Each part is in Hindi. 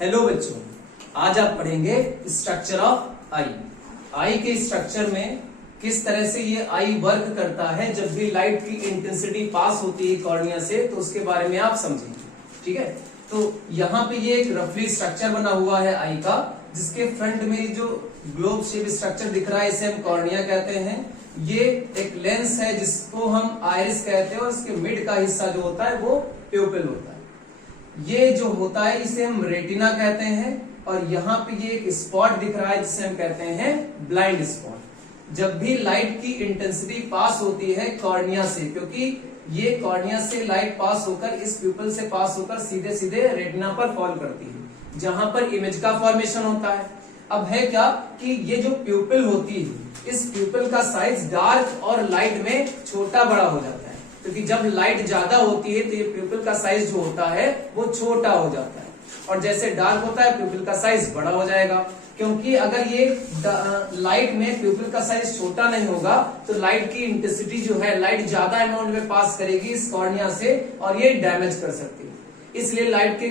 हेलो बच्चों, आज आप पढ़ेंगे स्ट्रक्चर ऑफ आई। आई के स्ट्रक्चर में किस तरह से ये आई वर्क करता है जब भी लाइट की इंटेंसिटी पास होती है कॉर्निया से, तो उसके बारे में आप समझेंगे। ठीक है, तो यहाँ पे ये एक रफली स्ट्रक्चर बना हुआ है आई का, जिसके फ्रंट में जो ग्लोब शेप स्ट्रक्चर दिख रहा है इसे हम कॉर्निया कहते हैं। ये एक लेंस है जिसको हम आइरिस कहते हैं और इसके मिड का हिस्सा जो होता है वो प्यूपिल होता है। ये जो होता है इसे हम रेटिना कहते हैं और यहाँ पे ये एक स्पॉट दिख रहा है जिसे हम कहते हैं ब्लाइंड स्पॉट। जब भी लाइट की इंटेंसिटी पास होती है कॉर्निया से, क्योंकि ये कॉर्निया से लाइट पास होकर इस प्यूपिल से पास होकर सीधे सीधे रेटिना पर फॉल करती है, जहां पर इमेज का फॉर्मेशन होता है। अब है क्या कि ये जो प्यूपिल होती है, इस प्यूपिल का साइज डार्क और लाइट में छोटा बड़ा हो जाता है, क्योंकि जब लाइट ज्यादा होती है तो ये प्यूपिल का साइज जो होता है वो छोटा हो जाता है, और जैसे डार्क होता है प्यूपिल का साइज बड़ा हो जाएगा। क्योंकि अगर ये लाइट में प्यूपिल का साइज छोटा नहीं होगा तो लाइट की इंटेंसिटी जो है, लाइट ज्यादा अमाउंट में पास करेगी इस कॉर्निया से और ये डैमेज कर सकती है। इसलिए लाइट के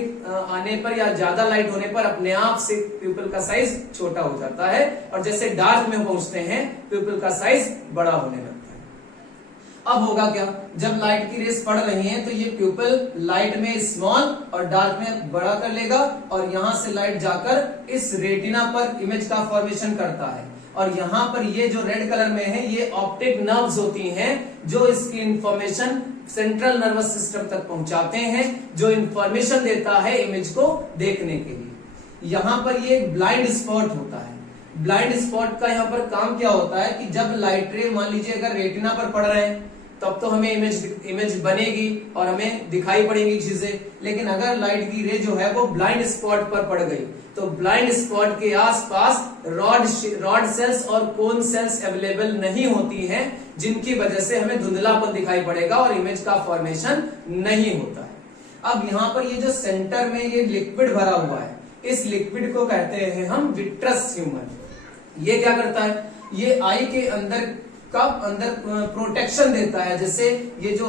आने पर या ज्यादा लाइट होने पर अपने आप से प्यूपिल का साइज छोटा हो जाता है, और जैसे डार्क में पहुंचते हैं प्यूपिल का साइज बड़ा होने लगता है। अब होगा क्या, जब लाइट की रेस पड़ रही है तो ये प्यूपिल लाइट में स्मॉल और डार्क में बड़ा कर लेगा, और यहां से लाइट जाकर इस रेटिना पर इमेज का फॉर्मेशन करता है। और यहाँ पर ये जो रेड कलर में है ये ऑप्टिक नर्व्स होती हैं जो इसकी इंफॉर्मेशन सेंट्रल नर्वस सिस्टम तक पहुंचाते हैं, जो इंफॉर्मेशन देता है इमेज को देखने के लिए। यहाँ पर ये ब्लाइंड स्पॉट होता है। ब्लाइंड स्पॉट का यहाँ पर काम क्या होता है कि जब लाइट रे मान लीजिए अगर रेटिना पर पड़ रहे हैं तब तो हमें इमेज बनेगी और हमें दिखाई पड़ेंगी चीजें, लेकिन अगर लाइट की रे जो है वो ब्लाइंड स्पॉट पर पड़ गई तो ब्लाइंड स्पॉट के आसपास रॉड सेल्स और कोन सेल्स अवेलेबल नहीं होती हैं, जिनकी वजह से हमें धुंधलापन दिखाई पड़ेगा और इमेज का फॉर्मेशन नहीं होता है। अब यहाँ पर ये जो सेंटर में ये लिक्विड भरा हुआ है, इस लिक्विड को कहते हैं हम विट्रस ह्यूमर। ये क्या करता है, ये आई के अंदर प्रोटेक्शन देता है। जैसे ये जो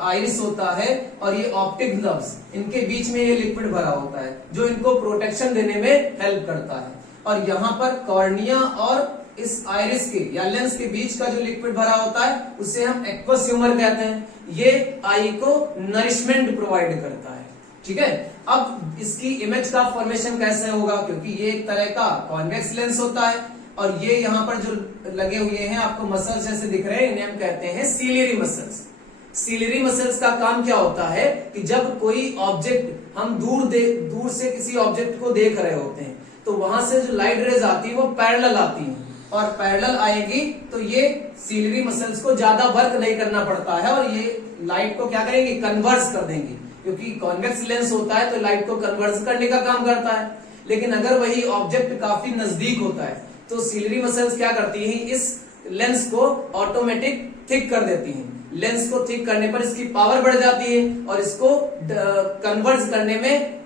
आइरिस होता है और ये ऑप्टिक नर्व्स, इनके बीच में ये लिक्विड भरा होता है जो इनको प्रोटेक्शन देने में हेल्प करता है। और यहाँ पर कॉर्निया और इस आइरिस के या लेंस के बीच का जो लिक्विड भरा होता है उसे हम एक्वस ह्यूमर कहते हैं। ये आई को नरिशमेंट प्रोवाइड करता है। ठीक है, अब इसकी इमेज का फॉर्मेशन कैसे होगा, क्योंकि ये एक तरह का कॉन्वेक्स लेंस होता है और ये यहाँ पर जो लगे हुए हैं आपको मसल्स जैसे दिख रहे हैं, इन्हें हम कहते हैं सीलियरी मसल्स। सीलियरी मसल्स का काम क्या होता है कि जब कोई ऑब्जेक्ट हम दूर से किसी ऑब्जेक्ट को देख रहे होते हैं तो वहां से जो लाइट रेज आती है वो पैरेलल आती है, और पैरेलल आएगी तो ये सीलियरी मसल्स को ज्यादा वर्क नहीं करना पड़ता है और ये लाइट को क्या करेंगे, कन्वर्स कर देंगे। क्योंकि कॉन्वेक्स लेंस होता है तो लाइट को कन्वर्स करने का काम करता है। लेकिन अगर वही ऑब्जेक्ट काफी नजदीक होता है तो सीलियरी मसल्स क्या करती हैं, इस लेंस को ऑटोमेटिक थिक कर देती हैं। लेंस को थिक करने पर इसकी पावर बढ़ जाती है और इसको कन्वर्स करने में,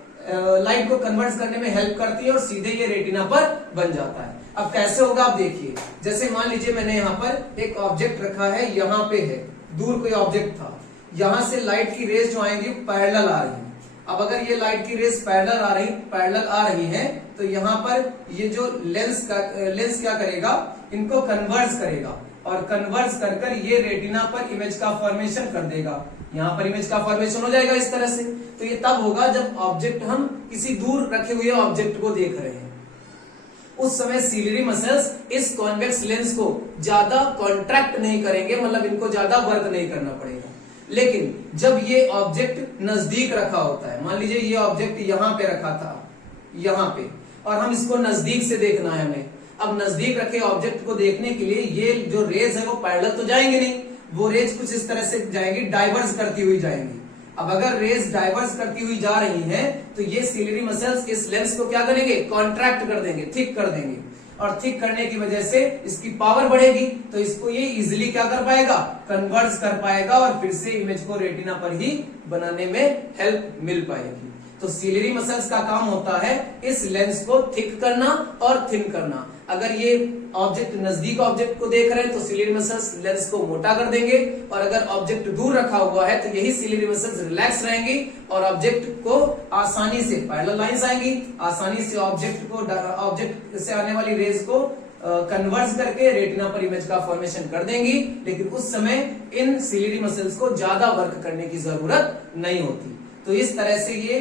लाइट को कन्वर्स करने में हेल्प करती है और सीधे ये रेटिना पर बन जाता है। अब कैसे होगा आप देखिए, जैसे मान लीजिए मैंने यहाँ पर एक ऑब्जेक्ट रखा है, यहाँ पे है, दूर कोई ऑब्जेक्ट था, यहां से लाइट की रेज जो आएंगी पैरेलल आ रही है। अब अगर ये लाइट की रेज पैरेलल आ रही है तो यहाँ पर ये जो लेंस क्या करेगा, इनको कन्वर्स करेगा और कन्वर्स कर ये रेटिना पर इमेज का फॉर्मेशन कर देगा। यहाँ पर इमेज का फॉर्मेशन हो जाएगा इस तरह से। तो ये तब होगा जब ऑब्जेक्ट हम किसी दूर रखे हुए ऑब्जेक्ट को देख रहे हैं। उस समय सीलियरी मसल्स इस कॉन्वेक्स लेंस को ज्यादा कॉन्ट्रैक्ट नहीं करेंगे, मतलब इनको ज्यादा वर्क नहीं करना पड़ेगा। लेकिन जब ये ऑब्जेक्ट नजदीक रखा होता है, मान लीजिए ये ऑब्जेक्ट यहाँ पे रखा था, यहाँ पे, और हम इसको नजदीक से देखना है हमें। अब नजदीक रखे ऑब्जेक्ट को देखने के लिए ये जो रेज है वो पैरेलल तो जाएंगे नहीं, वो रेज कुछ इस तरह से जाएंगी, डाइवर्स करती हुई जाएंगी। अब अगर रेज डाइवर्स करती हुई जा रही है तो ये सीलियरी मसल्स इस लेंस को क्या करेंगे, कॉन्ट्रैक्ट कर देंगे, थिक कर देंगे, और थिक करने की वजह से इसकी पावर बढ़ेगी तो इसको ये इजीली क्या कर पाएगा, कन्वर्स कर पाएगा और फिर से इमेज को रेटिना पर ही बनाने में हेल्प मिल पाएगी। तो सीलियरी मसल्स का काम होता है इस लेंस को थिक करना और थिन करना। अगर ये ऑब्जेक्ट नजदीक ऑब्जेक्ट को देख रहे हैं तो सिलियरी मसल्स लेंस को मोटा कर देंगे, और अगर ऑब्जेक्ट दूर रखा हुआ है तो यही सिलियरी मसल्स रिलैक्स रहेंगी और ऑब्जेक्ट को आसानी से पैरेलल लाइंस आएंगी, आसानी से ऑब्जेक्ट से आने वाली रेज को कन्वर्ज करके रेटिना पर इमेज का फॉर्मेशन कर देंगी। लेकिन उस समय इन सिलियरी मसल्स को ज्यादा वर्क करने की जरूरत नहीं होती। तो इस तरह से ये